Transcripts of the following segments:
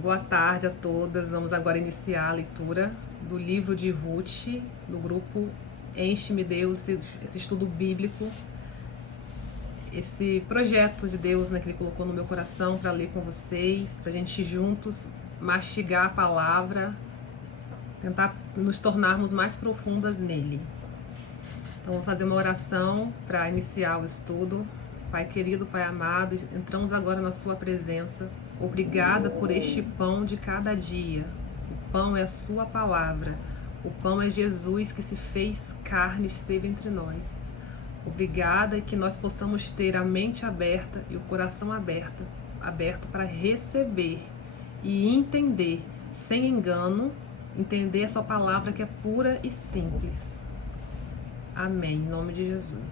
Boa tarde a todas. Vamos agora iniciar a leitura do livro de Ruth, do grupo Enche-me Deus, esse estudo bíblico, esse projeto de Deus, né, que Ele colocou no meu coração para ler com vocês, para a gente juntos mastigar a palavra, tentar nos tornarmos mais profundas nele. Então, vou fazer uma oração para iniciar o estudo. Pai querido, Pai amado, entramos agora na sua presença. Obrigada por este pão de cada dia. O pão é a sua palavra. O pão é Jesus que se fez carne e esteve entre nós. Obrigada e que nós possamos ter a mente aberta e o coração aberto para receber e entender, sem engano, entender a sua palavra que é pura e simples. Amém. Em nome de Jesus.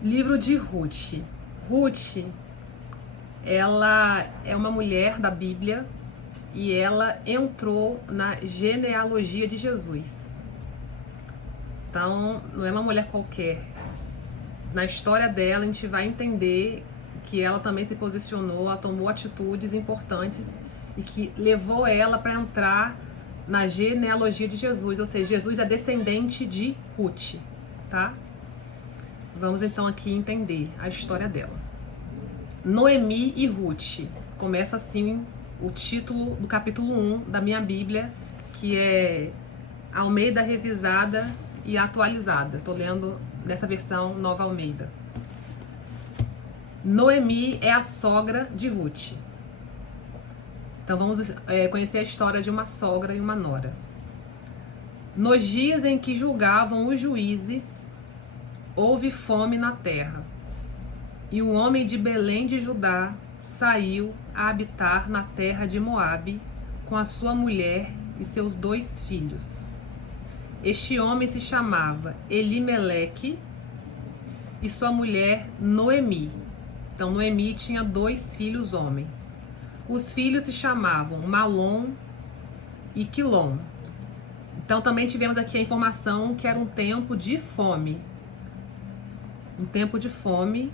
Livro de Ruth. Ruth, ela é uma mulher da Bíblia e ela entrou na genealogia de Jesus. Então, não é uma mulher qualquer. Na história dela, a gente vai entender que ela também se posicionou, ela tomou atitudes importantes e que levou ela para entrar na genealogia de Jesus, ou seja, Jesus é descendente de Ruth, tá? Vamos então aqui entender a história dela. Noemi e Ruth. Começa assim o título do capítulo 1 da minha Bíblia, que é Almeida Revisada e Atualizada. Estou lendo nessa versão Nova Almeida. Noemi é a sogra de Ruth. Então vamos conhecer a história de uma sogra e uma nora. Nos dias em que julgavam os juízes, houve fome na terra. E um homem de Belém de Judá saiu a habitar na terra de Moabe com a sua mulher e seus 2 filhos. Este homem se chamava Elimeleque e sua mulher Noemi. Então Noemi tinha 2 filhos homens. Os filhos se chamavam Malom e Quilom. Então também tivemos aqui a informação que era um tempo de fome. Um tempo de fome.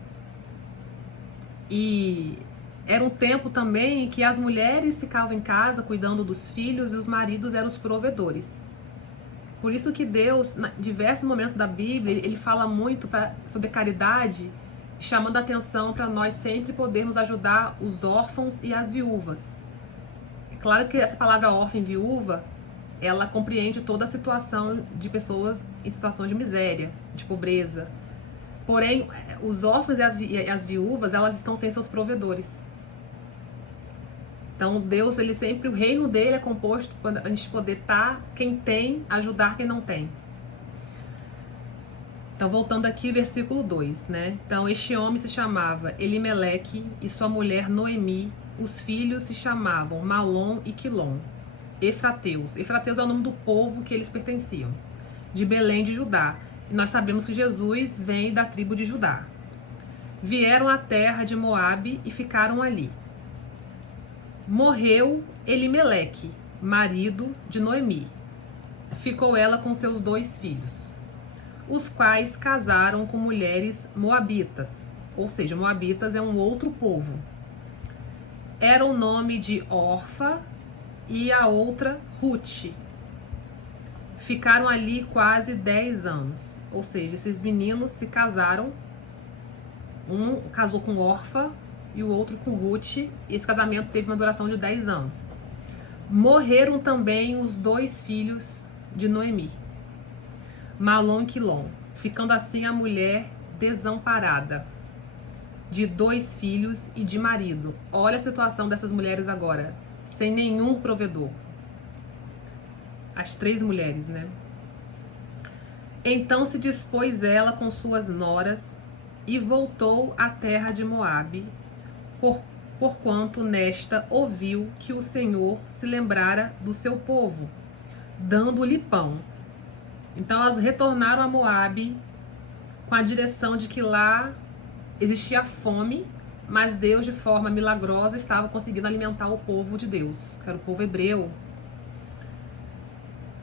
E era um tempo também em que as mulheres ficavam em casa cuidando dos filhos e os maridos eram os provedores. Por isso que Deus, em diversos momentos da Bíblia, ele fala muito sobre caridade, chamando a atenção para nós sempre podermos ajudar os órfãos e as viúvas. É claro que essa palavra órfã e viúva, ela compreende toda a situação de pessoas em situações de miséria, de pobreza. Porém, os órfãos e as viúvas, elas estão sem seus provedores. Então, Deus, ele sempre, o reino dele é composto para a gente poder estar, quem tem, ajudar quem não tem. Então, voltando aqui, versículo 2, né? Então, este homem se chamava Elimeleque e sua mulher Noemi. Os filhos se chamavam Malom e Quilom. Efrateus. Efrateus é o nome do povo que eles pertenciam. De Belém de Judá. E nós sabemos que Jesus vem da tribo de Judá. Vieram à terra de Moabe e ficaram ali. Morreu Elimeleque, marido de Noemi. Ficou ela com seus 2 filhos, os quais casaram com mulheres moabitas, ou seja, moabitas é um outro povo. Era o nome de Orfa e a outra Ruth. Ficaram ali quase 10 anos, ou seja, esses meninos se casaram, um casou com Orfa e o outro com Ruth, e esse casamento teve uma duração de 10 anos. Morreram também os 2 filhos de Noemi, Malom e Quilom, ficando assim a mulher desamparada, de 2 filhos e de marido. Olha a situação dessas mulheres agora, sem nenhum provedor. As 3 mulheres, né? Então se dispôs ela com suas noras e voltou à terra de Moabe, porquanto nesta ouviu que o Senhor se lembrara do seu povo, dando-lhe pão. Então elas retornaram a Moabe com a direção de que lá existia fome, mas Deus, de forma milagrosa, estava conseguindo alimentar o povo de Deus, que era o povo hebreu.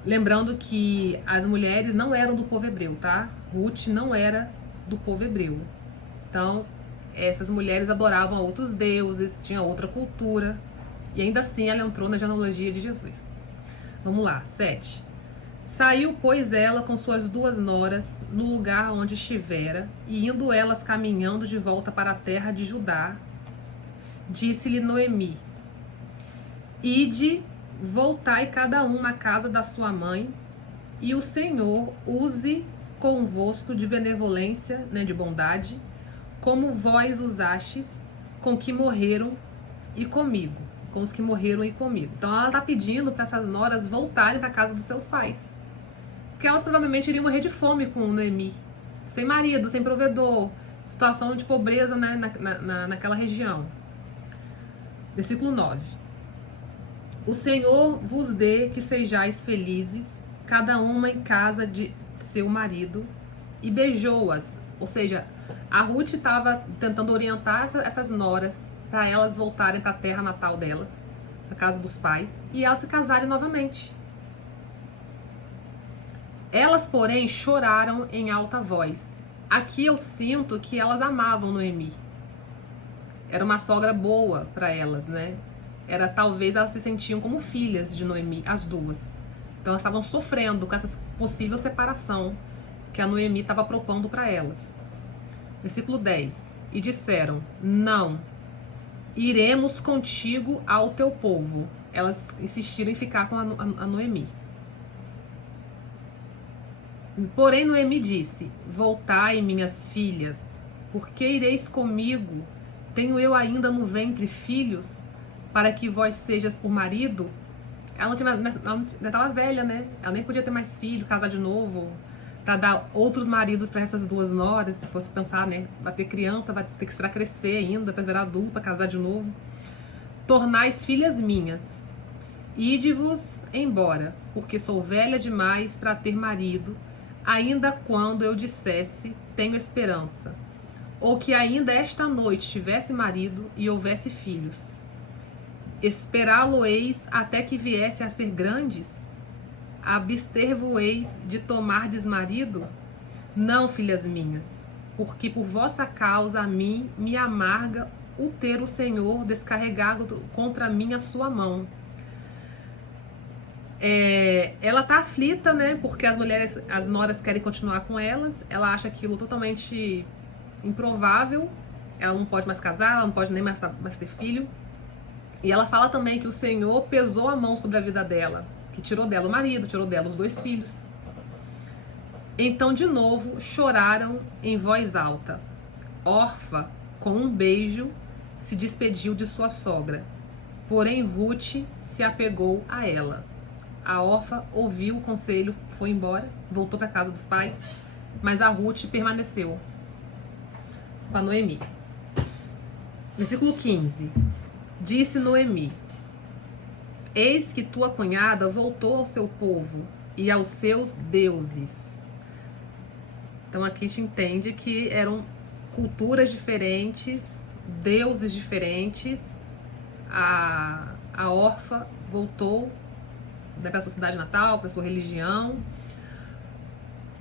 Lembrando que as mulheres não eram do povo hebreu, tá? Ruth não era do povo hebreu. Então, essas mulheres adoravam a outros deuses, tinha outra cultura. E ainda assim ela entrou na genealogia de Jesus. Vamos lá, 7. Saiu, pois, ela com suas 2 noras no lugar onde estivera, e indo elas caminhando de volta para a terra de Judá, disse-lhe Noemi: Ide, voltai cada uma à casa da sua mãe, e o Senhor use convosco de benevolência, né, de bondade, como vós usastes com que morreram e comigo, com os que morreram e comigo. Então ela está pedindo para essas noras voltarem para a casa dos seus pais, porque elas provavelmente iriam morrer de fome com Noemi, sem marido, sem provedor, situação de pobreza, né, naquela região. Versículo 9. O Senhor vos dê que sejais felizes, cada uma em casa de seu marido, e beijou-as. Ou seja, a Ruth estava tentando orientar essas noras para elas voltarem para a terra natal delas, para a casa dos pais, e elas se casarem novamente. Elas, porém, choraram em alta voz. Aqui eu sinto que elas amavam Noemi. Era uma sogra boa para elas, né? Talvez elas se sentiam como filhas de Noemi, as duas. Então elas estavam sofrendo com essa possível separação que a Noemi estava propondo para elas. Versículo 10. E disseram: Não, iremos contigo ao teu povo. Elas insistiram em ficar com a Noemi. Porém Noemi disse: Voltai, minhas filhas, porque ireis comigo? Tenho eu ainda no ventre filhos, para que vós sejas por marido? Ela já estava velha, né? Ela nem podia ter mais filho, casar de novo, para dar outros maridos para essas 2 noras. Se fosse pensar, né? Vai ter criança, vai ter que esperar crescer ainda, para virar adulto, para casar de novo. Tornais filhas minhas, ide-vos embora, porque sou velha demais para ter marido, ainda quando eu dissesse, tenho esperança, ou que ainda esta noite tivesse marido e houvesse filhos. Esperá-lo-eis até que viesse a ser grandes? Abster-vos-eis de tomardes marido? Não, filhas minhas, porque por vossa causa a mim me amarga o ter o Senhor descarregado contra mim a sua mão. Ela tá aflita, né? Porque as noras querem continuar com elas. Ela acha aquilo totalmente improvável. Ela não pode mais casar, ela não pode nem mais ter filho. E ela fala também que o Senhor pesou a mão sobre a vida dela, que tirou dela o marido, tirou dela os 2 filhos. Então, de novo, choraram em voz alta. Orfa, com um beijo, se despediu de sua sogra. Porém, Ruth se apegou a ela. A Orfa ouviu o conselho, foi embora, voltou para a casa dos pais, mas a Ruth permaneceu com a Noemi. Versículo 15. Disse Noemi: Eis que tua cunhada voltou ao seu povo e aos seus deuses. Então aqui a gente entende que eram culturas diferentes, deuses diferentes. A órfã voltou para a sua cidade natal, para a sua religião.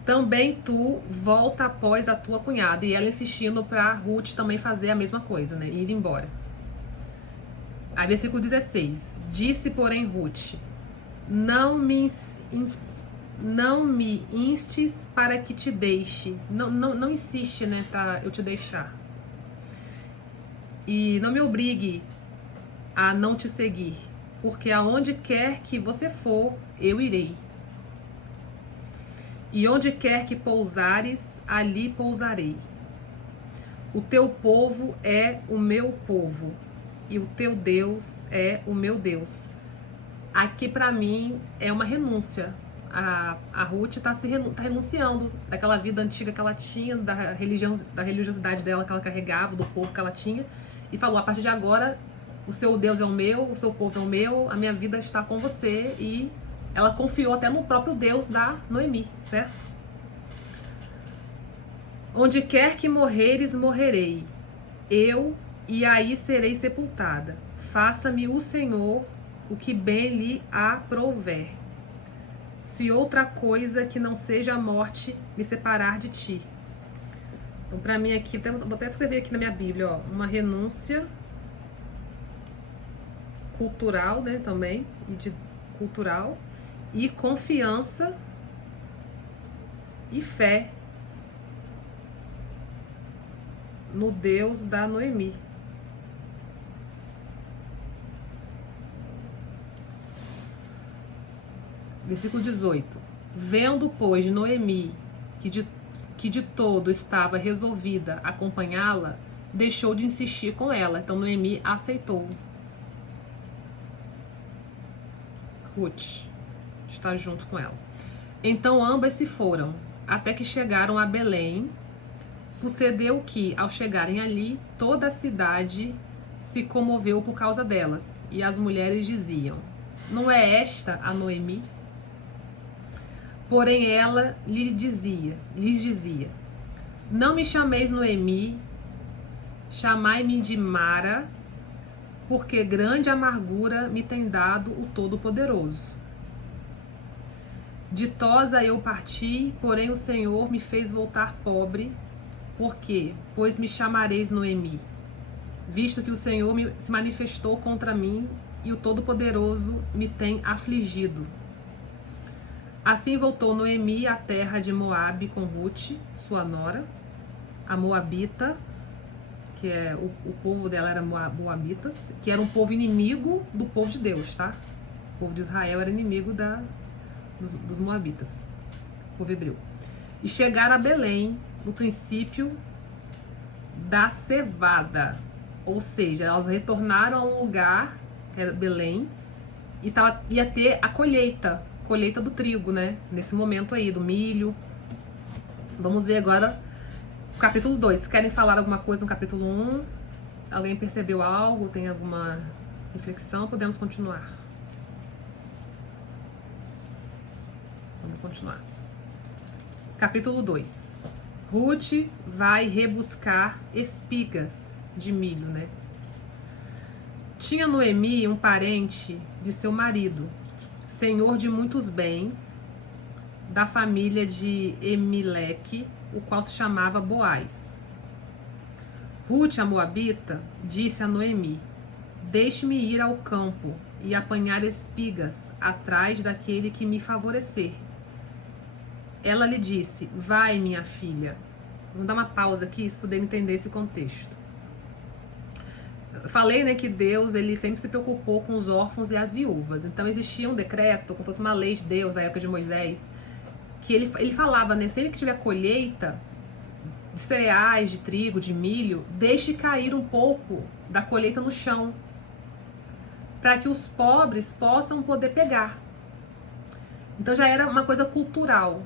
Também tu volta após a tua cunhada. E ela insistindo para Ruth também fazer a mesma coisa, né? Ir embora. Aí versículo 16. Disse, porém, Ruth: Não me instes para que te deixe. Não insiste, né, para eu te deixar. E não me obrigue a não te seguir, porque aonde quer que você for, eu irei. E onde quer que pousares, ali pousarei. O teu povo é o meu povo, e o teu Deus é o meu Deus. Aqui para mim é uma renúncia. A Ruth tá renunciando daquela vida antiga que ela tinha, da religiosidade dela que ela carregava, do povo que ela tinha, e falou: a partir de agora o seu Deus é o meu, o seu povo é o meu, a minha vida está com você. E ela confiou até no próprio Deus da Noemi, certo? Onde quer que morreres, morrerei eu, e aí serei sepultada. Faça-me o Senhor o que bem lhe aprouver. Se outra coisa que não seja a morte me separar de ti. Então, para mim aqui, vou até escrever aqui na minha Bíblia, ó, uma renúncia cultural, né, também, e de cultural, e confiança e fé no Deus da Noemi. Versículo 18. Vendo, pois, Noemi que de todo estava resolvida a acompanhá-la, deixou de insistir com ela. Então Noemi aceitou Ruth estar junto com ela. Então ambas se foram, até que chegaram a Belém. Sucedeu que, ao chegarem ali, toda a cidade se comoveu por causa delas, e as mulheres diziam: não é esta a Noemi? Porém ela lhes dizia: não me chameis Noemi, chamai-me de Mara, porque grande amargura me tem dado o Todo-Poderoso. Ditosa eu parti, porém o Senhor me fez voltar pobre. Por quê? Pois me chamareis Noemi, visto que o Senhor se manifestou contra mim e o Todo-Poderoso me tem afligido. Assim voltou Noemi à terra de Moabe com Ruth, sua nora, a Moabita, que é o povo dela era Moabitas, que era um povo inimigo do povo de Deus, tá? O povo de Israel era inimigo dos Moabitas, povo hebreu. E chegaram a Belém no princípio da cevada, ou seja, elas retornaram a um lugar, que era Belém, e ia ter a colheita do trigo, né? Nesse momento aí, do milho. Vamos ver agora o capítulo 2. Querem falar alguma coisa no capítulo 1? Alguém percebeu algo? Tem alguma reflexão? Podemos continuar. Vamos continuar. Capítulo 2. Ruth vai rebuscar espigas de milho, né? Tinha Noemi um parente de seu marido, senhor de muitos bens, da família de Emileque, o qual se chamava Boaz. Ruth, a Moabita, disse a Noemi: deixe-me ir ao campo e apanhar espigas atrás daquele que me favorecer. Ela lhe disse: vai, minha filha. Vamos dar uma pausa aqui, se puder entender esse contexto. Eu falei, né, que Deus, ele sempre se preocupou com os órfãos e as viúvas. Então existia um decreto, como fosse uma lei de Deus, na época de Moisés, que ele falava, né, sempre que tiver colheita de cereais, de trigo, de milho, deixe cair um pouco da colheita no chão, para que os pobres possam poder pegar. Então já era uma coisa cultural.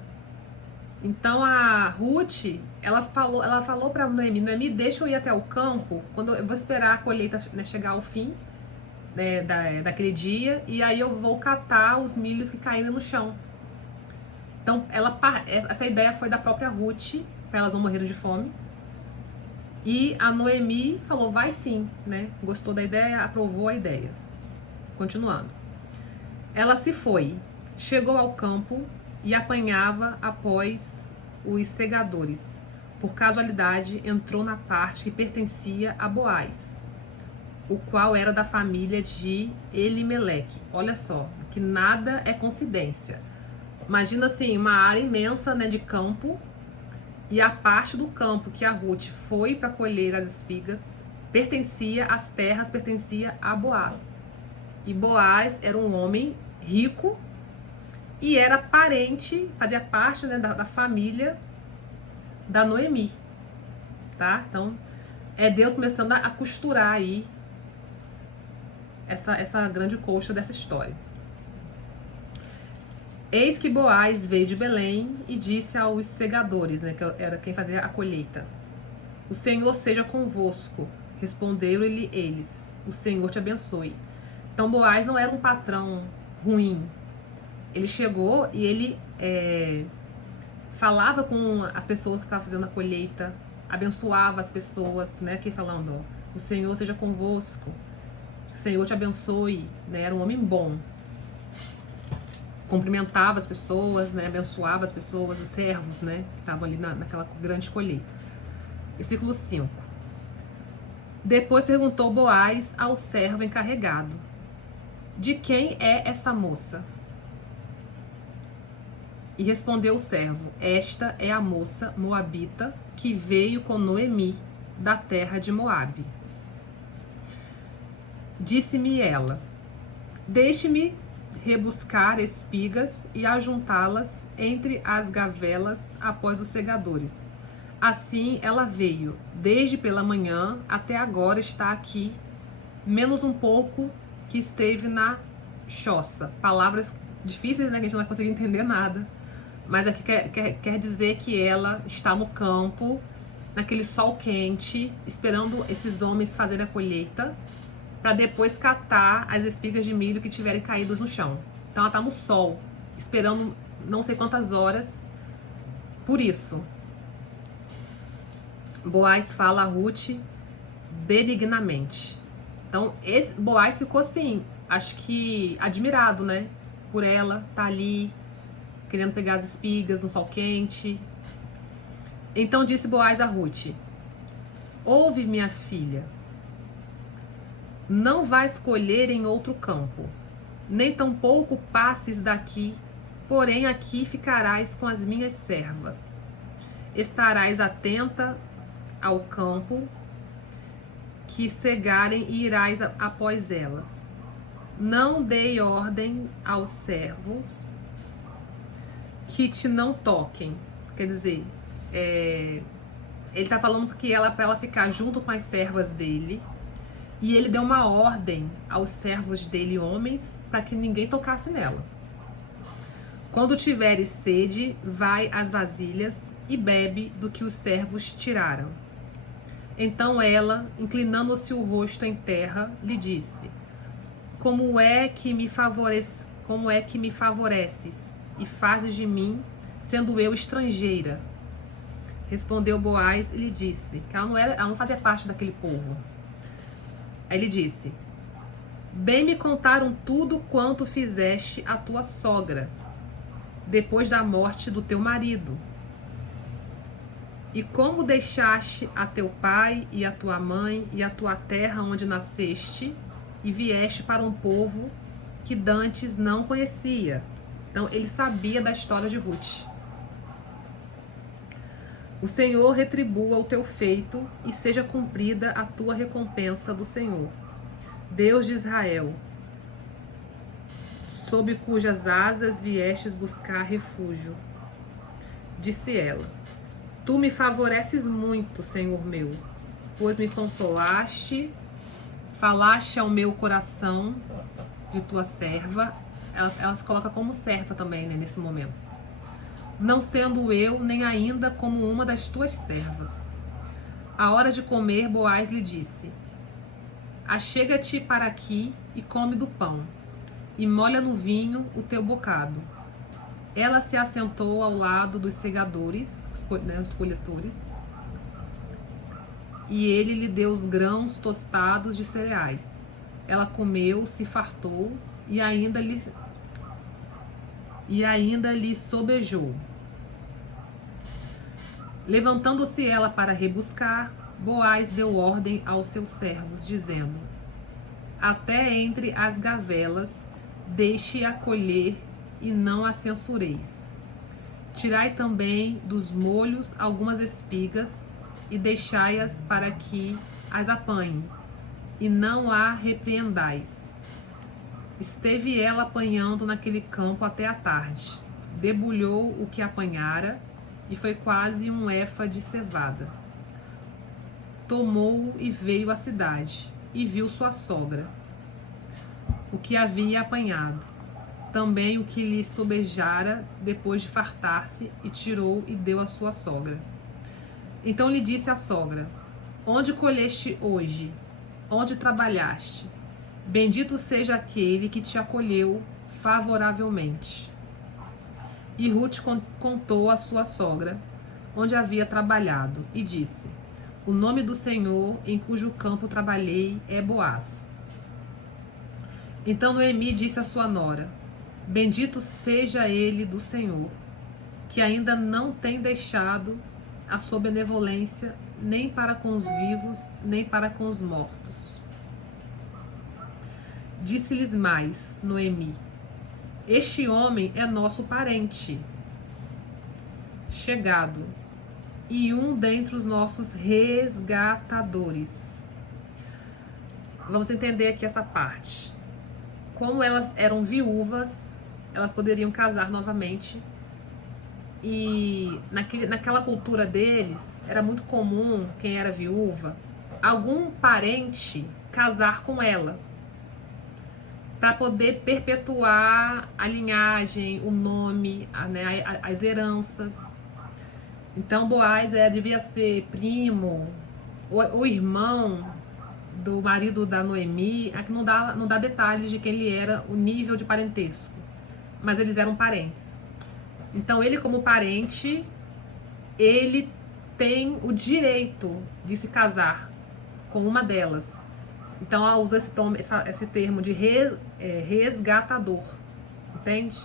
Então a Ruth, ela falou para Noemi, deixa eu ir até o campo, quando eu vou esperar a colheita, né, chegar ao fim, né, daquele dia, e aí eu vou catar os milhos que caíram no chão. Então essa ideia foi da própria Ruth, para elas não morrerem de fome. E a Noemi falou: vai sim, né? Gostou da ideia, aprovou a ideia. Continuando. Ela se foi, chegou ao campo e apanhava após os segadores. Por casualidade, entrou na parte que pertencia a Boaz, o qual era da família de Elimeleque. Olha só, que nada é coincidência. Imagina assim, uma área imensa, né, de campo, e a parte do campo que a Ruth foi para colher as espigas as terras pertencia a Boaz. E Boaz era um homem rico e era parente, fazia parte, né, da família da Noemi, tá? Então, é Deus começando a costurar aí essa grande coxa dessa história. Eis que Boaz veio de Belém e disse aos segadores, né, que era quem fazia a colheita: o Senhor seja convosco. Responderam-lhe eles: o Senhor te abençoe. Então Boaz não era um patrão ruim. Ele chegou e ele falava com as pessoas que estavam fazendo a colheita, abençoava as pessoas, né? Aqui falando: ó, o Senhor seja convosco, o Senhor te abençoe, né? Era um homem bom. Cumprimentava as pessoas, né? Abençoava as pessoas, os servos, né? Que estavam ali naquela grande colheita. Versículo 5. Depois perguntou Boaz ao servo encarregado: de quem é essa moça? E respondeu o servo: esta é a moça moabita que veio com Noemi da terra de Moabe. Disse-me ela: deixe-me rebuscar espigas e ajuntá-las entre as gavelas após os segadores. Assim ela veio, desde pela manhã até agora está aqui, menos um pouco que esteve na choça. Palavras difíceis, né, que a gente não vai conseguir entender nada. Mas aqui quer dizer que ela está no campo, naquele sol quente, esperando esses homens fazerem a colheita, para depois catar as espigas de milho que tiverem caídos no chão. Então ela está no sol, esperando não sei quantas horas por isso. Boaz fala a Ruth benignamente. Então esse Boaz ficou assim, acho que admirado, né? Por ela tá ali, querendo pegar as espigas no sol quente. Então disse Boaz a Ruth: ouve, minha filha, não vais colher em outro campo, nem tampouco passes daqui, porém aqui ficarás com as minhas servas. Estarás atenta ao campo que cegarem e irás após elas. Não dei ordem aos servos que te não toquem. Quer dizer, ele está falando porque para ela ficar junto com as servas dele. E ele deu uma ordem aos servos dele, homens, para que ninguém tocasse nela. Quando tiveres sede, vai às vasilhas e bebe do que os servos tiraram. Então ela, inclinando-se o rosto em terra, lhe disse: como é que me favoreces e fazes de mim, sendo eu estrangeira? Respondeu Boaz e lhe disse que ela não fazia parte daquele povo. Aí ele disse: bem me contaram tudo quanto fizeste a tua sogra, depois da morte do teu marido. E como deixaste a teu pai e a tua mãe e a tua terra onde nasceste, e vieste para um povo que dantes não conhecia. Então ele sabia da história de Ruth. O Senhor retribua o teu feito e seja cumprida a tua recompensa do Senhor, Deus de Israel, sob cujas asas viestes buscar refúgio. Disse ela: tu me favoreces muito, Senhor meu, pois me consolaste, falaste ao meu coração de tua serva. Ela se coloca como serva também, né, nesse momento. Não sendo eu nem ainda como uma das tuas servas. À hora de comer, Boaz lhe disse: achega-te para aqui e come do pão, e molha no vinho o teu bocado. Ela se assentou ao lado dos segadores, os coletores, e ele lhe deu os grãos tostados de cereais. Ela comeu, se fartou e ainda lhe sobejou. Levantando-se ela para rebuscar, Boaz deu ordem aos seus servos, dizendo: até entre as gavelas deixe-a colher e não a censureis. Tirai também dos molhos algumas espigas e deixai-as para que as apanhe, e não a repreendais. Esteve ela apanhando naquele campo até a tarde. Debulhou o que apanhara, e foi quase um efa de cevada. Tomou-o e veio à cidade, e viu sua sogra, o que havia apanhado, também o que lhe sobejara depois de fartar-se, e tirou e deu à sua sogra. Então lhe disse a sogra: onde colheste hoje? Onde trabalhaste? Bendito seja aquele que te acolheu favoravelmente. E Ruth contou à sua sogra onde havia trabalhado, e disse: o nome do Senhor em cujo campo trabalhei é Boaz. Então Noemi disse à sua nora: bendito seja ele do Senhor, que ainda não tem deixado a sua benevolência nem para com os vivos, nem para com os mortos. Disse-lhes mais Noemi: este homem é nosso parente chegado e um dentre os nossos resgatadores. Vamos entender aqui essa parte. Como elas eram viúvas, elas poderiam casar novamente. E naquela cultura deles, era muito comum, quem era viúva, algum parente casar com ela, para poder perpetuar a linhagem, o nome, as heranças. Então Boaz devia ser primo, o irmão do marido da Noemi. Aqui não dá detalhes de quem ele era, o nível de parentesco, mas eles eram parentes. Então ele, como parente, ele tem o direito de se casar com uma delas. Então ela usa esse termo de resgatador, entende?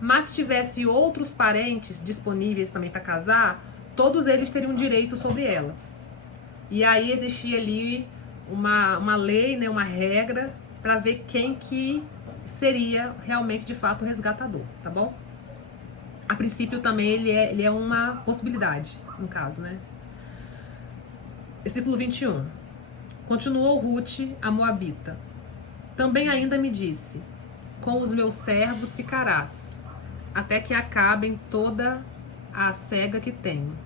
Mas se tivesse outros parentes disponíveis também para casar, todos eles teriam direito sobre elas. E aí existia ali uma lei, né, uma regra, para ver quem que seria realmente de fato o resgatador, tá bom? A princípio também ele é uma possibilidade, no caso, né? Versículo 21. Continuou Ruth, a moabita. Também ainda me disse: com os meus servos ficarás, até que acabem toda a sega que tenho.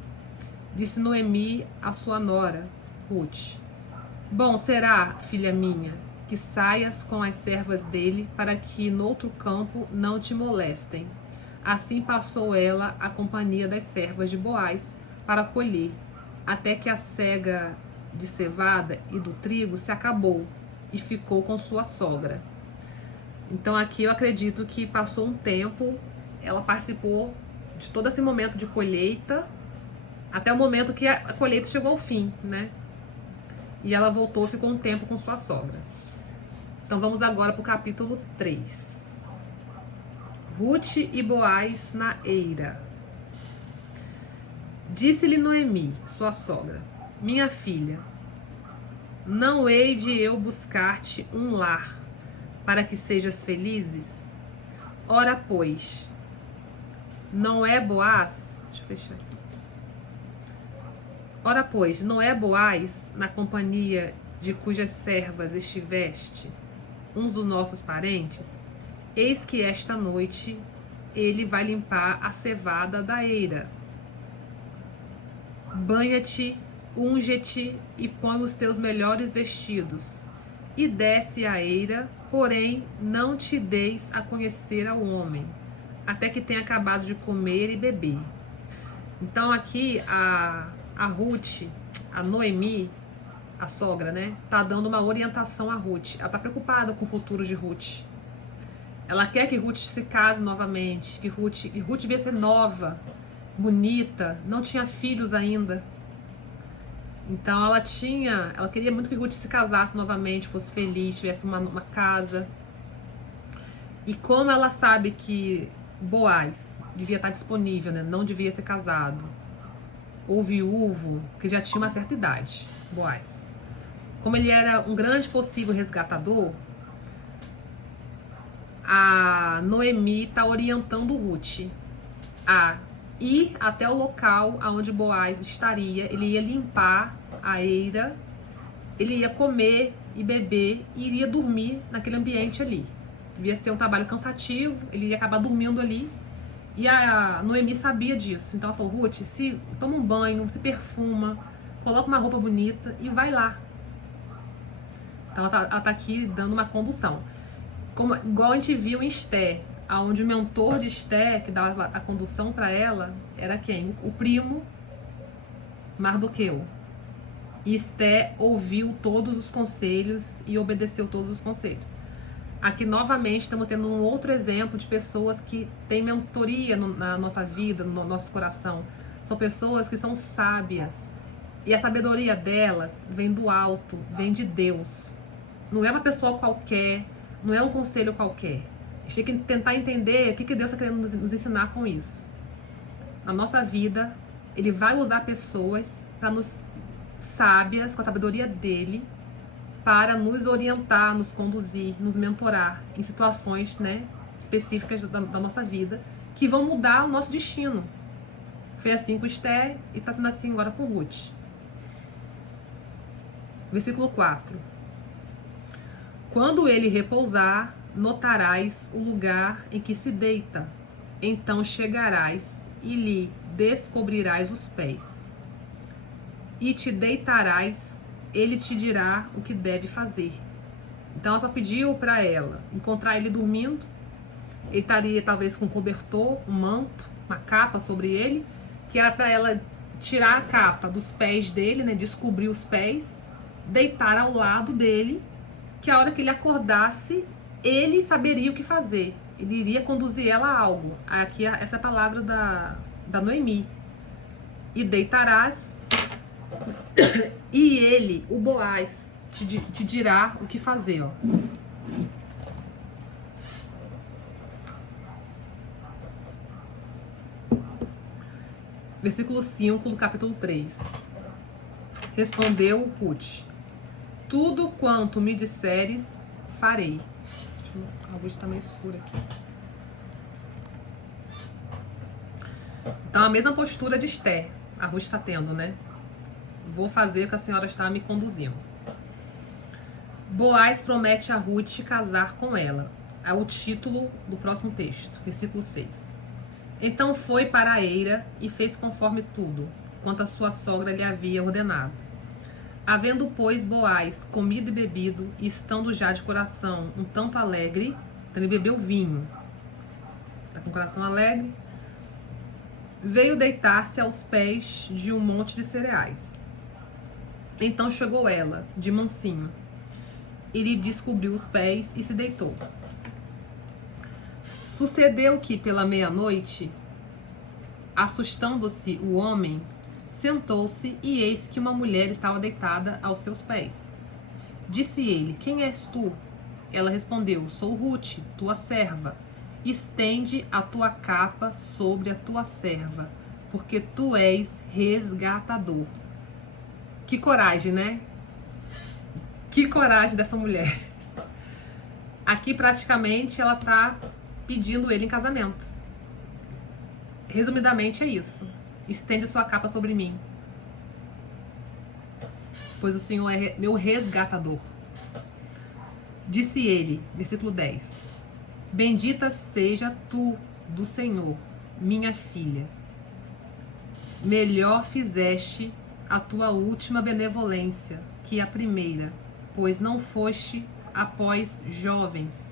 Disse Noemi à sua nora, Ruth: bom será, filha minha, que saias com as servas dele, para que noutro campo não te molestem. Assim passou ela a companhia das servas de Boaz para colher, até que a sega de cevada e do trigo se acabou, e ficou com sua sogra. Então aqui eu acredito que passou um tempo, ela participou de todo esse momento de colheita, até o momento que a colheita chegou ao fim, né? E ela voltou, ficou um tempo com sua sogra. Então vamos agora para o capítulo 3. Ruth e Boaz na eira. Disse-lhe Noemi, sua sogra: minha filha, não hei de eu buscar-te um lar, para que sejas felizes? Ora, pois, não é Boaz? Deixa eu fechar aqui. Ora, pois, não é Boaz, na companhia de cujas servas estiveste, um dos nossos parentes? Eis que esta noite ele vai limpar a cevada da eira. Banha-te, unge-te e põe os teus melhores vestidos, e desce a eira, porém não te deis a conhecer ao homem, até que tenha acabado de comer e beber. Então aqui a Ruth, a Noemi, a sogra, né, tá dando uma orientação a Ruth. Ela tá preocupada com o futuro de Ruth. Ela quer que Ruth se case novamente, que Ruth devia ser nova, bonita, não tinha filhos ainda. Então ela queria muito que Ruth se casasse novamente, fosse feliz, tivesse uma casa. E como ela sabe que Boaz devia estar disponível, né, não devia ser casado, ou viúvo, que já tinha uma certa idade, Boaz. Como ele era um grande possível resgatador, a Noemi está orientando Ruth a ir até o local onde Boaz estaria. Ele ia limpar a eira, ele ia comer e beber e iria dormir naquele ambiente ali. Devia ser um trabalho cansativo, ele ia acabar dormindo ali. E a Noemi sabia disso. Então ela falou: Ruth, toma um banho, se perfuma, coloca uma roupa bonita e vai lá. Então ela tá aqui dando uma condução. Igual a gente viu em Esther, onde o mentor de Esther, que dava a condução para ela, era quem? O primo Mardoqueu. E Esther ouviu todos os conselhos e obedeceu todos os conselhos. Aqui, novamente, estamos tendo um outro exemplo de pessoas que têm mentoria na nossa vida, no nosso coração. São pessoas que são sábias. E a sabedoria delas vem do alto, vem de Deus. Não é uma pessoa qualquer, não é um conselho qualquer. A gente tem que tentar entender o que Deus está querendo nos ensinar com isso. Na nossa vida, Ele vai usar pessoas para nos sábias, com a sabedoria dele, para nos orientar, nos conduzir, nos mentorar em situações, né, específicas da nossa vida, que vão mudar o nosso destino. Foi assim com Esther e está sendo assim agora com Ruth. Versículo 4. Quando ele repousar, notarás o lugar em que se deita. Então chegarás e lhe descobrirás os pés. E te deitarás, ele te dirá o que deve fazer. Então ela só pediu para ela encontrar ele dormindo. Ele estaria talvez com um cobertor, um manto, uma capa sobre ele, que era para ela tirar a capa dos pés dele, né, descobrir os pés, deitar ao lado dele, que a hora que ele acordasse, ele saberia o que fazer. Ele iria conduzir ela a algo. Aqui essa é a palavra da Noemi. E deitarás, e ele, o Boaz, te dirá o que fazer, ó. Versículo 5 do capítulo 3. Respondeu Ruth: tudo quanto me disseres, farei. A luz está meio escura aqui. Então, a mesma postura de Esther, a Ruth está tendo, né? Vou fazer o que a senhora está me conduzindo. Boaz promete a Ruth casar com ela. É o título do próximo texto, versículo 6. Então foi para a eira e fez conforme tudo, quanto a sua sogra lhe havia ordenado. Havendo, pois, Boaz comido e bebido, e estando já de coração um tanto alegre, então ele bebeu vinho, está com o coração alegre, veio deitar-se aos pés de um monte de cereais. Então chegou ela, de mansinho, e lhe descobriu os pés e se deitou. Sucedeu que, pela meia-noite, assustando-se o homem, sentou-se e eis que uma mulher estava deitada aos seus pés. Disse ele: quem és tu? Ela respondeu: sou Ruth, tua serva. Estende a tua capa sobre a tua serva, porque tu és resgatador. Que coragem, né? Que coragem dessa mulher. Aqui praticamente ela está pedindo ele em casamento. Resumidamente é isso. Estende sua capa sobre mim, pois o Senhor é meu resgatador. Disse ele, versículo 10: bendita seja tu do Senhor, minha filha. Melhor fizeste a tua última benevolência que a primeira, pois não foste após jovens,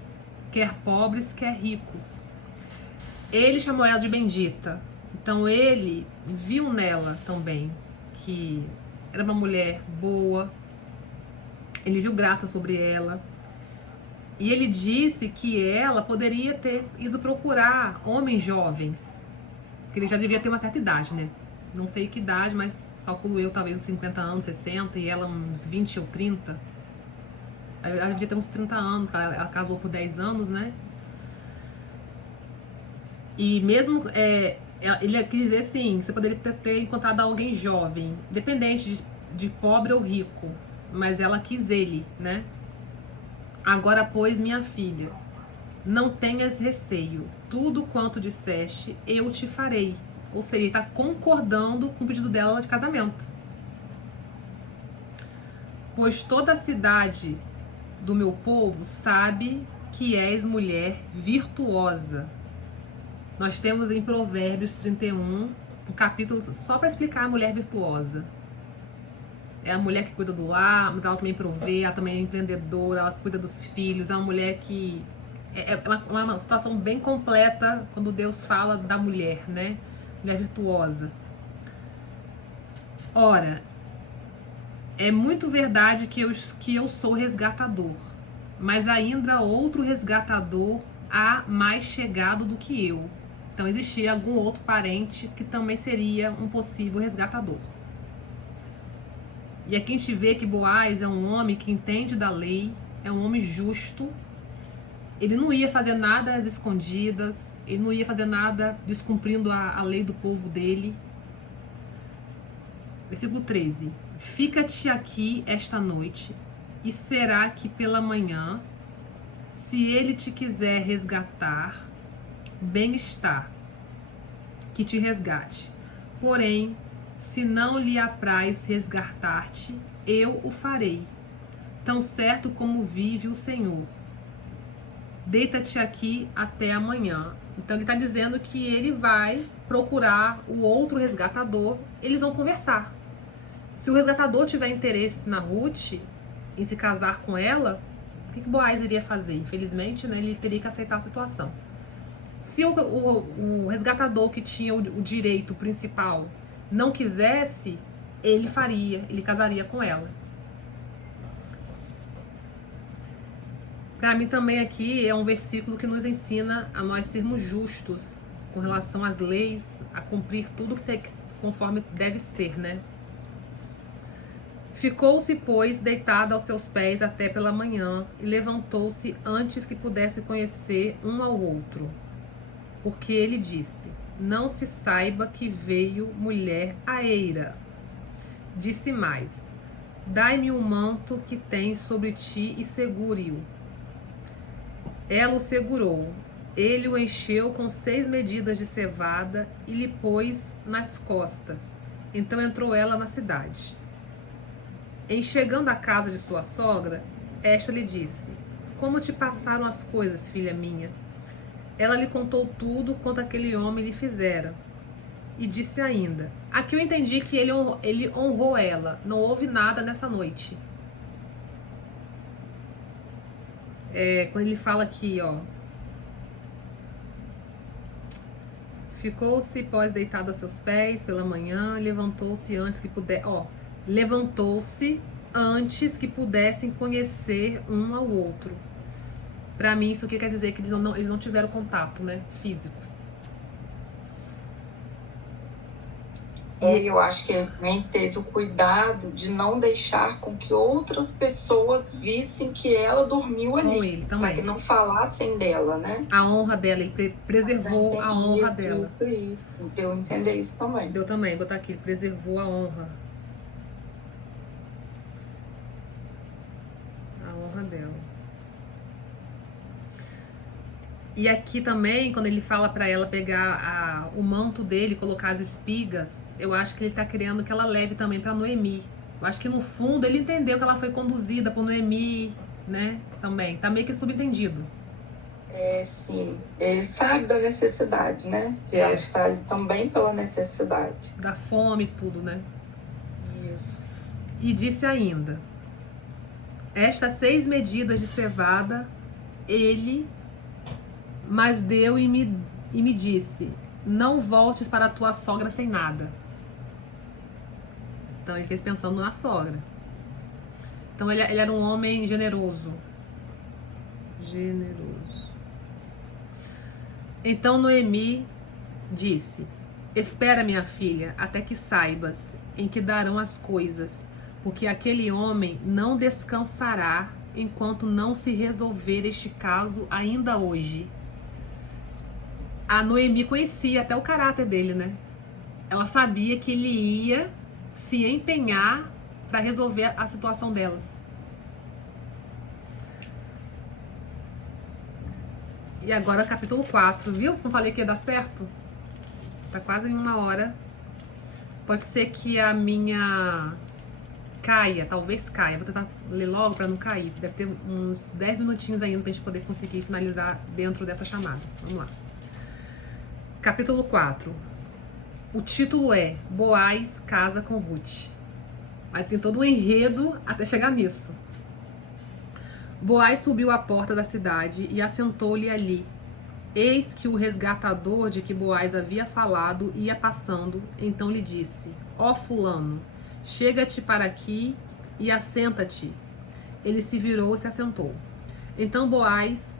quer pobres, quer ricos. Ele chamou ela de bendita. Então ele viu nela também que era uma mulher boa. Ele viu graça sobre ela. E ele disse que ela poderia ter ido procurar homens jovens. Que ele já devia ter uma certa idade, né? Não sei que idade, mas calculo eu talvez uns 50 anos, 60, e ela uns 20 ou 30. Ela devia ter uns 30 anos, ela casou por 10 anos, né? E mesmo, ele quis dizer assim, você poderia ter encontrado alguém jovem, independente de pobre ou rico, mas ela quis ele, né? Agora, pois, minha filha, não tenhas receio, tudo quanto disseste, eu te farei. Ou seja, ele está concordando com o pedido dela de casamento. Pois toda a cidade do meu povo sabe que és mulher virtuosa. Nós temos em Provérbios 31 um capítulo só para explicar a mulher virtuosa. É a mulher que cuida do lar, mas ela também provê, ela também é empreendedora, ela cuida dos filhos, é uma mulher que... É uma situação bem completa quando Deus fala da mulher, né? Mulher virtuosa. Ora, é muito verdade que eu sou resgatador, mas ainda outro resgatador há mais chegado do que eu. Então existia algum outro parente que também seria um possível resgatador. E aqui a gente vê que Boaz é um homem que entende da lei, é um homem justo. Ele não ia fazer nada às escondidas, ele não ia fazer nada descumprindo a lei do povo dele. Versículo 13. Fica-te aqui esta noite, e será que pela manhã, se ele te quiser resgatar, bem está, que te resgate. Porém, se não lhe apraz resgatar-te, eu o farei, tão certo como vive o Senhor. Deita-te aqui até amanhã. Então ele está dizendo que ele vai procurar o outro resgatador, eles vão conversar. Se o resgatador tiver interesse na Ruth, em se casar com ela, o que Boaz iria fazer? Infelizmente, né, ele teria que aceitar a situação. Se o resgatador que tinha o direito principal não quisesse, ele faria, ele casaria com ela. Para mim também aqui é um versículo que nos ensina a nós sermos justos com relação às leis, a cumprir tudo que tem, conforme deve ser, né? Ficou-se, pois, deitada aos seus pés até pela manhã e levantou-se antes que pudesse conhecer um ao outro. Porque ele disse, não se saiba que veio mulher à eira. Disse mais, dai-me o manto que tens sobre ti e segure-o. Ela o segurou. Ele o encheu com 6 medidas de cevada e lhe pôs nas costas. Então entrou ela na cidade. Em chegando à casa de sua sogra, esta lhe disse, como te passaram as coisas, filha minha? Ela lhe contou tudo quanto aquele homem lhe fizera. E disse ainda, aqui eu entendi que ele honrou ela, não houve nada nessa noite. Quando ele fala aqui, ó, ficou-se, pois, deitado a seus pés pela manhã, levantou-se antes que levantou-se antes que pudessem conhecer um ao outro. Para mim, isso aqui quer dizer que eles não tiveram contato, né, físico. Eu acho que ele também teve o cuidado de não deixar com que outras pessoas vissem que ela dormiu ali. Com ele também. Para que não falassem dela, né? A honra dela, ele preservou a honra dela. Isso. Deu a entender isso também. Deu também, botar aqui, ele preservou a honra. A honra dela. E aqui também, quando ele fala para ela pegar o manto dele, colocar as espigas, eu acho que ele tá querendo que ela leve também para Noemi. Eu acho que no fundo ele entendeu que ela foi conduzida por Noemi, né? Também, tá meio que subentendido. Sim. Ele sabe da necessidade, né? Que ela está ali também pela necessidade. Da fome e tudo, né? Isso. E disse ainda, estas 6 medidas de cevada, ele... Mas deu e me disse, não voltes para a tua sogra sem nada. Então ele fez pensando na sogra. Então ele era um homem generoso. Então Noemi disse, espera, minha filha, até que saibas em que darão as coisas, porque aquele homem não descansará enquanto não se resolver este caso ainda hoje. A Noemi conhecia até o caráter dele, né? Ela sabia que ele ia se empenhar para resolver a situação delas. E agora capítulo 4, viu? Como falei que ia dar certo? Tá quase em 1 hora. Pode ser que a minha caia, talvez caia. Vou tentar ler logo para não cair. Deve ter uns 10 minutinhos ainda pra gente poder conseguir finalizar dentro dessa chamada. Vamos lá. Capítulo 4. O título é Boaz casa com Ruth. Aí tem todo um enredo até chegar nisso. Boaz subiu à porta da cidade e assentou-lhe ali. Eis que o resgatador de que Boaz havia falado ia passando, então lhe disse, ó fulano, chega-te para aqui e assenta-te. Ele se virou e se assentou. Então Boaz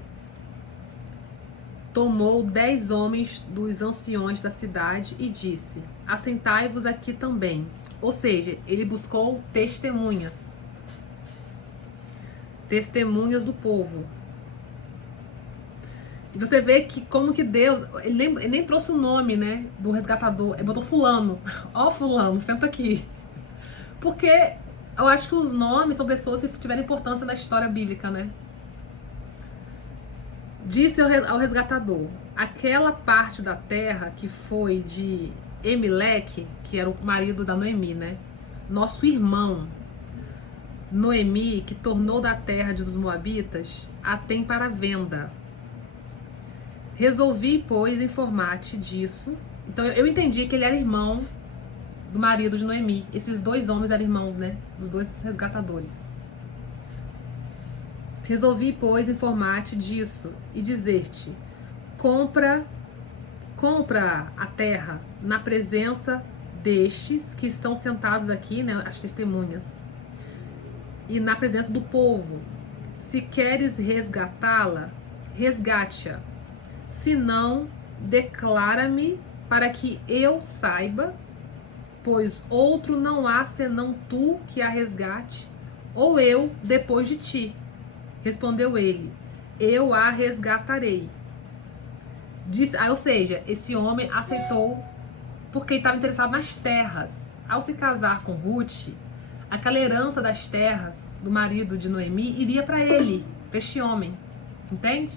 tomou 10 homens dos anciões da cidade e disse, assentai-vos aqui também. Ou seja, ele buscou testemunhas do povo. E você vê que como que Deus, ele nem trouxe o nome, né, do resgatador, ele botou fulano, ó fulano, senta aqui. Porque Eu acho que os nomes são pessoas que tiveram importância na história bíblica, né? Disse ao resgatador: aquela parte da terra que foi de Emeleque, que era o marido da Noemi, né? Nosso irmão, Noemi, que tornou da terra dos Moabitas, a tem para venda. Resolvi, pois, informar-te disso. Então eu entendi que ele era irmão do marido de Noemi. Esses dois homens eram irmãos, né? Dos dois resgatadores. Resolvi, pois, informar-te disso e dizer-te: compra a terra na presença destes que estão sentados aqui, né? As testemunhas. E na presença do povo. Se queres resgatá-la, resgate-a. Se não, declara-me para que eu saiba, pois outro não há senão tu que a resgate, ou eu depois de ti. Respondeu ele: eu a resgatarei. Ou seja, esse homem aceitou porque estava interessado nas terras. Ao se casar com Ruth, aquela herança das terras do marido de Noemi iria para ele, para este homem, entende?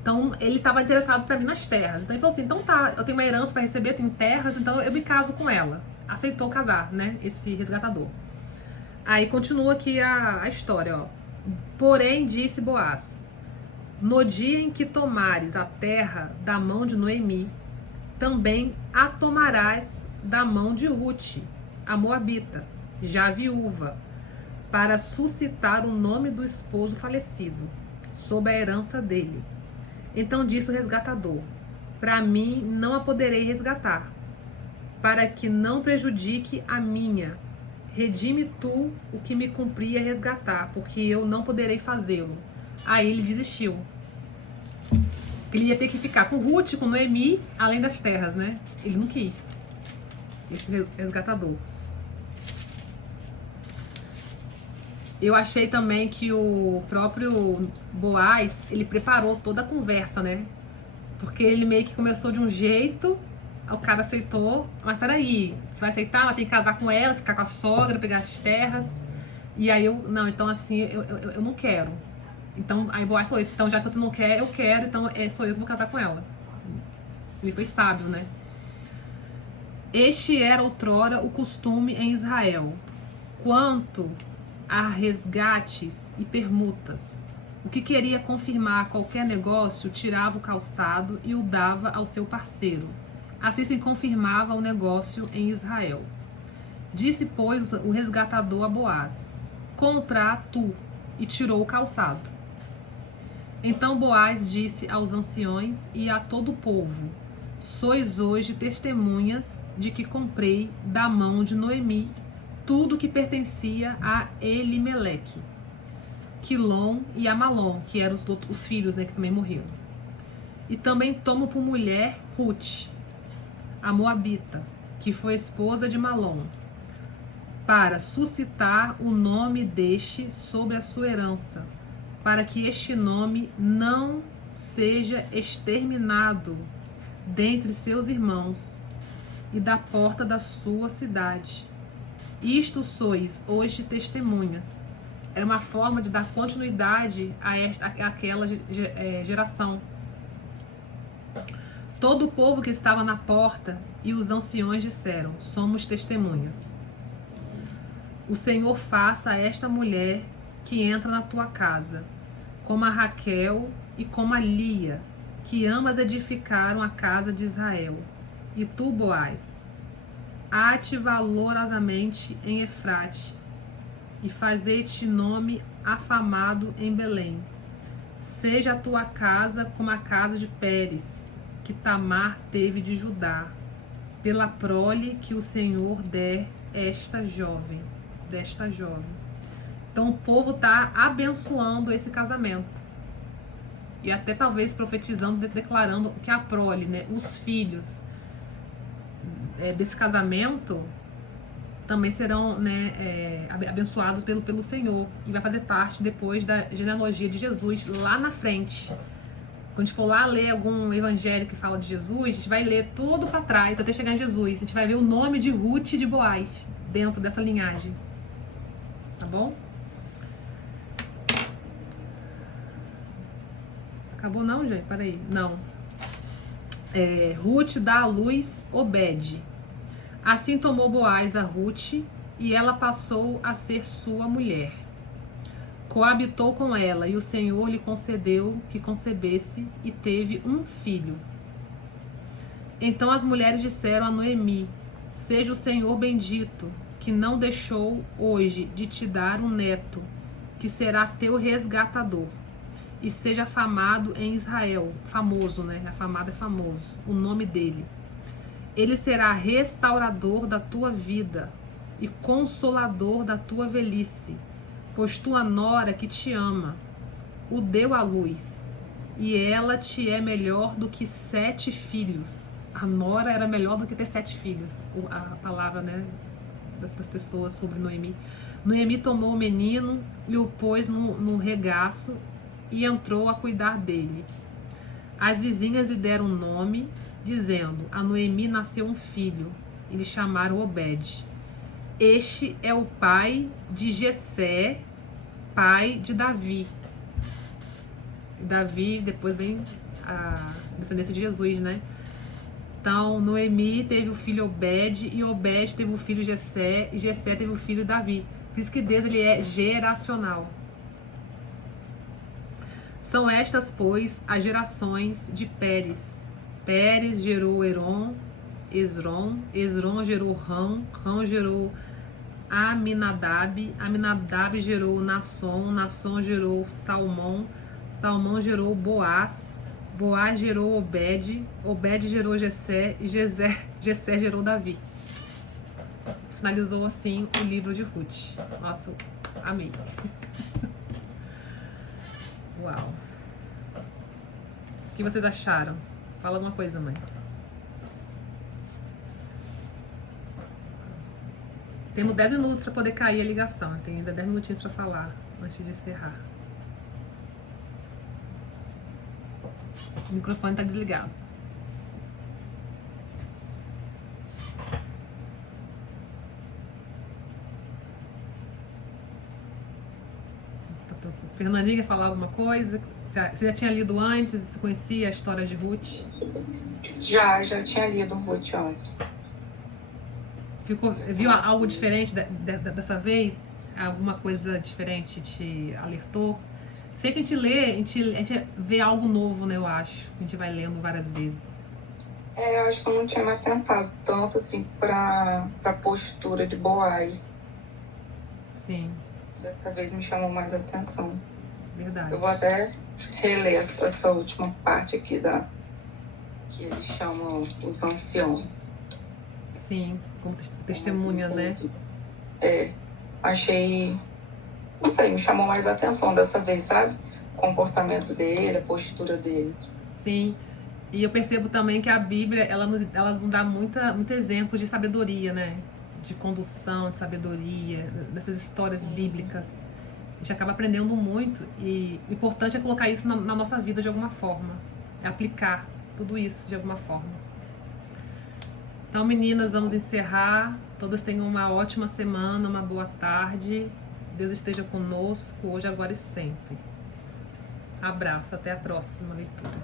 Então ele estava interessado para mim nas terras. Então ele falou assim: então tá, eu tenho uma herança para receber, eu tenho terras, então eu me caso com ela. Aceitou casar, né? Esse resgatador. Aí continua aqui a história, ó. Porém disse Boaz: no dia em que tomares a terra da mão de Noemi, também a tomarás da mão de Ruth, a moabita, já viúva, para suscitar o nome do esposo falecido, sob a herança dele. Então disse o resgatador: para mim não a poderei resgatar, para que não prejudique a minha. Redime tu o que me cumpria resgatar, porque eu não poderei fazê-lo. Aí ele desistiu. Ele ia ter que ficar com Ruth, com Noemi, além das terras, né? Ele não quis. Esse resgatador. Eu achei também que o próprio Boaz, ele preparou toda a conversa, né? Porque ele meio que começou de um jeito, o cara aceitou, mas peraí, você vai aceitar? Ela tem que casar com ela, ficar com a sogra, pegar as terras. E aí não, então assim, eu não quero. Então, aí Boaz falou: então já que você não quer, eu quero, então sou eu que vou casar com ela. Ele foi sábio, né? Este era outrora o costume em Israel. Quanto a resgates e permutas, o que queria confirmar qualquer negócio tirava o calçado e o dava ao seu parceiro. Assim se confirmava o negócio em Israel. Disse, pois, o resgatador a Boaz: compra tu, e tirou o calçado. Então Boaz disse aos anciões e a todo o povo: sois hoje testemunhas de que comprei da mão de Noemi tudo que pertencia a Elimeleque, Quilom e Amalom, que eram os filhos, né, que também morreram. E também tomo por mulher Ruth, a moabita, que foi esposa de Malom, para suscitar o nome deste sobre a sua herança, para que este nome não seja exterminado dentre seus irmãos e da porta da sua cidade. Isto sois hoje testemunhas. Era uma forma de dar continuidade àquela geração. Todo o povo que estava na porta e os anciões disseram: somos testemunhas. O Senhor faça a esta mulher que entra na tua casa, como a Raquel e como a Lia, que ambas edificaram a casa de Israel. E tu, Boaz, ate valorosamente em Efrate, e fazei-te nome afamado em Belém. Seja a tua casa como a casa de Pérez, que Tamar teve de Judá, pela prole que o Senhor der desta jovem. Então o povo está abençoando esse casamento. E até talvez profetizando, declarando que a prole, né, os filhos desse casamento também serão, né, abençoados pelo Senhor. E vai fazer parte depois da genealogia de Jesus lá na frente. Quando a gente for lá ler algum evangelho que fala de Jesus, a gente vai ler tudo para trás até chegar em Jesus. A gente vai ver o nome de Ruth e de Boaz dentro dessa linhagem. bom? Acabou não, gente? Peraí. Não. Ruth dá à luz Obed. Assim tomou Boaz a Ruth, e ela passou a ser sua mulher. Coabitou com ela, e o Senhor lhe concedeu que concebesse, e teve um filho. Então as mulheres disseram a Noemi: seja o Senhor bendito, que não deixou hoje de te dar um neto, que será teu resgatador, e seja afamado em Israel. Famoso, né? Afamado é famoso, o nome dele. Ele será restaurador da tua vida e consolador da tua velhice, pois tua nora que te ama o deu à luz, e ela te é melhor do que 7 filhos. A nora era melhor do que ter 7 filhos. A palavra, né, das pessoas sobre Noemi. Noemi tomou o menino e o pôs no regaço e entrou a cuidar dele. As vizinhas lhe deram nome, dizendo: a Noemi nasceu um filho, e lhe chamaram Obed. Este é o pai de Jessé, pai de Davi. Davi, depois vem a descendência de Jesus, né? Então, Noemi teve o filho Obed, e Obed teve o filho Jessé, e Jessé teve o filho Davi. Por isso que Deus, ele é geracional. São estas, pois, as gerações de Pérez. Pérez gerou Herom, Esrom gerou Rão, Rão gerou Aminadab, Aminadab gerou Nasson gerou Salmão, Salmão gerou Boaz, Boaz gerou Obed, Obed gerou Jessé, e Jessé gerou Davi. Finalizou assim o livro de Ruth. Nossa, amei. Uau. O que vocês acharam? Fala alguma coisa, mãe. Temos 10 minutos para poder cair a ligação. Tem ainda 10 minutinhos para falar antes de encerrar. O microfone está desligado. Fernandinha quer falar alguma coisa? Você já tinha lido antes? Você conhecia a história de Ruth? Já tinha lido Ruth antes. Viu algo diferente dessa vez? Alguma coisa diferente te alertou? Sempre que a gente lê, a gente vê algo novo, né? Eu acho. A gente vai lendo várias vezes. Eu acho que eu não tinha me atentado tanto assim pra postura de Boaz. Sim. Dessa vez me chamou mais atenção. Verdade. Eu vou até reler essa última parte aqui que eles chamam os anciãos. Sim, como testemunha, né? Achei, não sei, me chamou mais atenção dessa vez, sabe? O comportamento dele, a postura dele. Sim, e eu percebo também que a Bíblia, elas nos dá muito exemplo de sabedoria, né? De condução, de sabedoria, dessas histórias bíblicas. A gente acaba aprendendo muito, e o importante é colocar isso na nossa vida de alguma forma. É aplicar tudo isso de alguma forma. Então, meninas, vamos encerrar. Todas tenham uma ótima semana, uma boa tarde. Deus esteja conosco, hoje, agora e sempre. Abraço, até a próxima leitura.